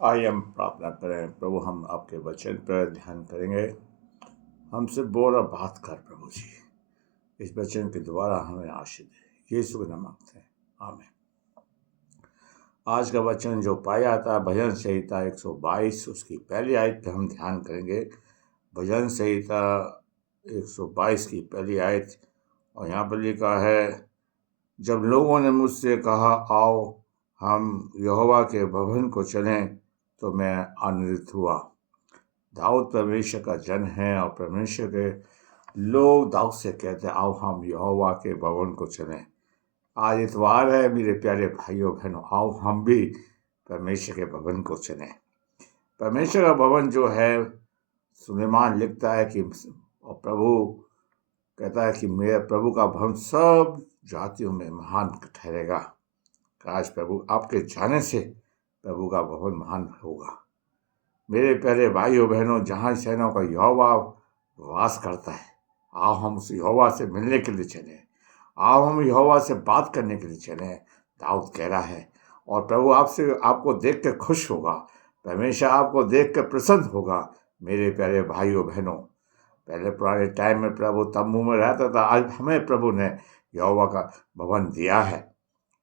आइए हम प्रार्थना करें। प्रभु, हम आपके वचन पर ध्यान करेंगे। हमसे बोल और बात कर प्रभु जी। इस वचन के द्वारा हमें आशीष दे, यीशु के नाम मांगते हैं, आमीन। आज का वचन जो पाया जाता है भजन संहिता 122 उसकी पहली आयत पर हम ध्यान करेंगे। भजन संहिता 122 की पहली आयत, और यहाँ पर लिखा है, जब लोगों ने मुझसे कहा आओ हम यहोवा के भवन को चलें, तो मैं आनंदित हुआ। दाऊद परमेश्वर का जन है और परमेश्वर के लोग दाऊद से कहते हैं आओ हम यहोवा के भवन को चलें। आज इतवार है मेरे प्यारे भाइयों बहनों, आओ हम भी परमेश्वर के भवन को चलें। परमेश्वर का भवन जो है, सुलेमान लिखता है कि और प्रभु कहता है कि मेरे प्रभु का भवन सब जातियों में महान ठहरेगा। काश प्रभु आपके जाने से प्रभु का भवन महान होगा। मेरे प्यारे भाइयों बहनों, जहाँ सेनाओं का यहोवा वास करता है, आओ हम उस यहोवा से मिलने के लिए चलें, आओ हम यहोवा से बात करने के लिए चलें। दाऊद कह रहा है, और प्रभु आपको देख कर खुश होगा, परमेश्वर आपको देख कर प्रसन्न होगा। मेरे प्यारे भाइयों बहनों, पहले पुराने टाइम में प्रभु तंबू में रहता था, आज हमें प्रभु ने यहोवा का भवन दिया है,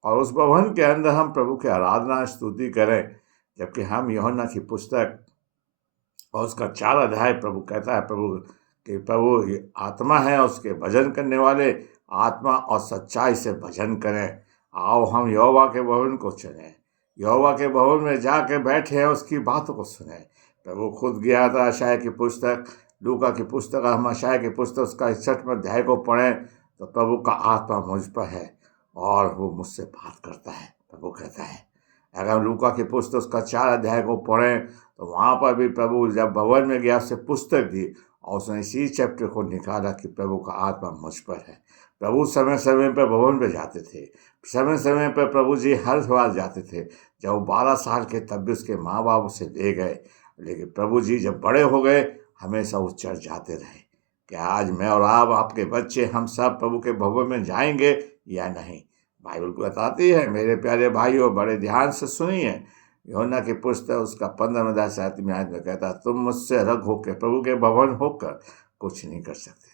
और उस भवन के अंदर हम प्रभु की आराधना स्तुति करें। जबकि हम यूहन्ना की पुस्तक और उसका 4 अध्याय प्रभु कहता है प्रभु ये आत्मा है, उसके भजन करने वाले आत्मा और सच्चाई से भजन करें। आओ हम यहोवा के भवन को चलें, यहोवा के भवन में जाके बैठे हैं, उसकी बातों को सुने। प्रभु खुद गया था यशायाह की पुस्तक, लूका की पुस्तक, हम यशायाह की पुस्तक उसका 61वें अध्याय को पढ़ें तो प्रभु का आत्मा मुझ पर है और वो मुझसे बात करता है। प्रभु कहता है, अगर हम लूका की पुस्तक उसका 4 अध्याय को पढ़ें तो वहाँ पर भी प्रभु जब भवन में गया उससे पुस्तक दी और उसने इसी चैप्टर को निकाला कि प्रभु का आत्मा मुझ पर है। प्रभु समय समय पर भवन पे जाते थे, समय समय पर प्रभु जी हर बार जाते थे। जब वो 12 साल के तब भी उसके माँ बाप उसे ले गए, लेकिन प्रभु जी जब बड़े हो गए हमेशा वो चर्च जाते रहे। क्या आज मैं और आप, आपके बच्चे, हम सब प्रभु के भवन में जाएंगे या नहीं? बाइबल बताती है। मेरे प्यारे भाइयों, बड़े ध्यान से सुनिए। यूहन्ना की पुस्तक उसका 15वां अध्याय 7वीं आयत में कहता है, तुम मुझसे अलग होकर, प्रभु के भवन होकर कुछ नहीं कर सकते।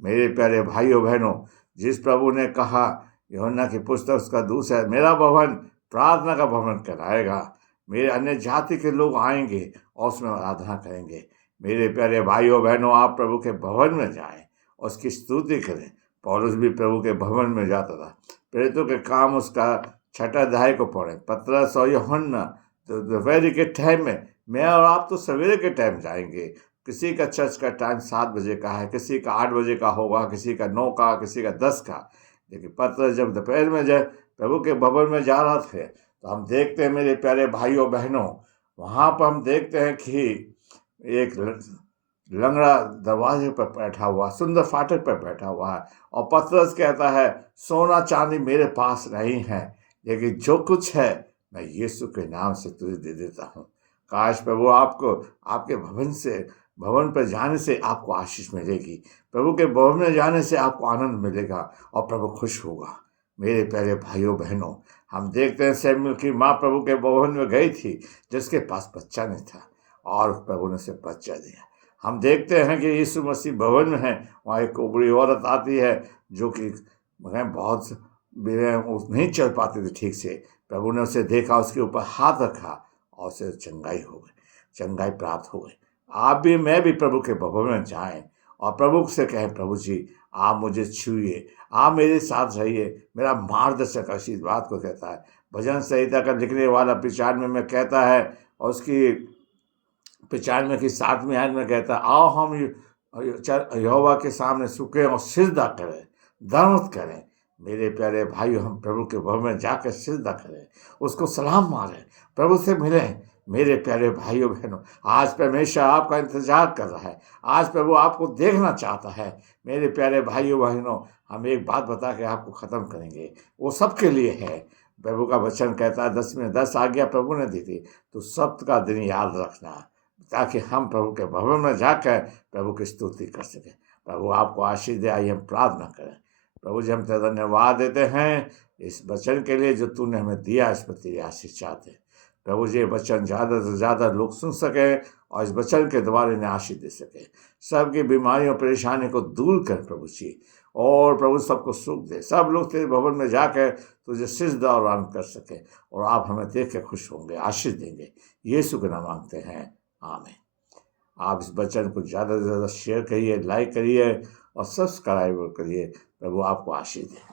मेरे प्यारे भाइयों बहनों, जिस प्रभु ने कहा यूहन्ना की पुस्तक उसका दूसरा, मेरा भवन प्रार्थना का भवन कहलाएगा, मेरे अन्य जाति के लोग आएंगे और उसमें आराधना करेंगे। मेरे प्यारे भाइयों बहनों, आप प्रभु के भवन में जाएं, उसकी स्तुति करें। पौलुस भी प्रभु के भवन में जाता था। प्रेरितों के काम उसका 6 अध्याय को पढ़ें। पतरस और यूहन्ना तो दोपहर के टाइम में, मैं और आप तो सवेरे के टाइम जाएंगे। किसी का चर्च का टाइम 7 बजे का है, किसी का 8 बजे का होगा, किसी का 9 का, किसी का 10 का। लेकिन पतरस जब दोपहर में जब प्रभु के भवन में जा रहा थे तो हम देखते हैं मेरे प्यारे भाइयों बहनों, वहाँ पर हम देखते हैं कि एक लंगड़ा दरवाजे पर बैठा हुआ, सुंदर फाटक पर बैठा हुआ है, और पतरस कहता है, सोना चांदी मेरे पास नहीं है, लेकिन जो कुछ है मैं यीशु के नाम से तुझे दे देता हूँ। काश प्रभु आपको आपके भवन पर जाने से आपको आशीष मिलेगी। प्रभु के भवन में जाने से आपको आनंद मिलेगा और प्रभु खुश होगा। मेरे प्यारे भाइयों बहनों, हम देखते हैं शमूएल की माँ प्रभु के भवन में गई थी, जिसके पास बच्चा नहीं था, और प्रभु ने उसे बच्चा दिया। हम देखते हैं कि यीशु मसीह भवन में है, वहाँ एक कुबड़ी औरत आती है जो कि बहुत नहीं चल पाती थी ठीक से। प्रभु ने उसे देखा, उसके ऊपर हाथ रखा और उसे चंगाई हो गई, चंगाई प्राप्त हो गई। आप भी, मैं भी प्रभु के भवन में जाएं और प्रभु से कहें, प्रभु जी आप मुझे छूइए, आप मेरे साथ रहिए, मेरा मार्गदर्शक आशीर्वाद को कहता है। भजन संहिता का लिखने वाला 95 में कहता है, और उसकी 95 की 7वीं आयत में कहता है, आओ हम यहोवा के सामने झुकें और सिजदा करें, दंड करें। मेरे प्यारे भाइयों, हम प्रभु के भवन में जाकर सिजदा करें, उसको सलाम मारें, प्रभु से मिलें। मेरे प्यारे भाइयों बहनों, आज परमेश्वर आपका इंतजार कर रहा है, आज प्रभु आपको देखना चाहता है। मेरे प्यारे भाइयों बहनों, हम एक बात बता के आपको ख़त्म करेंगे, वो सबके लिए है। प्रभु का वचन कहता है, 10 में 10 आज्ञा प्रभु ने दी थी, तो सप्त का दिन याद रखना, ताकि हम प्रभु के भवन में जाकर प्रभु की स्तुति कर सकें। प्रभु आपको आशीष दे। आइए हम प्रार्थना करें। प्रभु जी, हम तेरा धन्यवाद देते हैं इस वचन के लिए जो तूने हमें दिया, इस पर तेरी आशीष चाहते हैं। प्रभु जी ये वचन ज़्यादा से ज़्यादा लोग सुन सकें और इस वचन के द्वारा इन्हें आशीष दे सकें। सबकी बीमारियों परेशानी को दूर कर प्रभु जी, और प्रभु सबको सुख दे। सब लोग तेरे भवन में जाकर तुझे सिजदा और आन कर सके, और आप हमें देख के खुश होंगे, आशीष देंगे। यीशु के नाम मांगते हैं, आमीन। आप इस वचन को ज़्यादा से ज़्यादा शेयर करिए, लाइक करिए और सब्सक्राइब करिए। प्रभु आपको आशीष दे।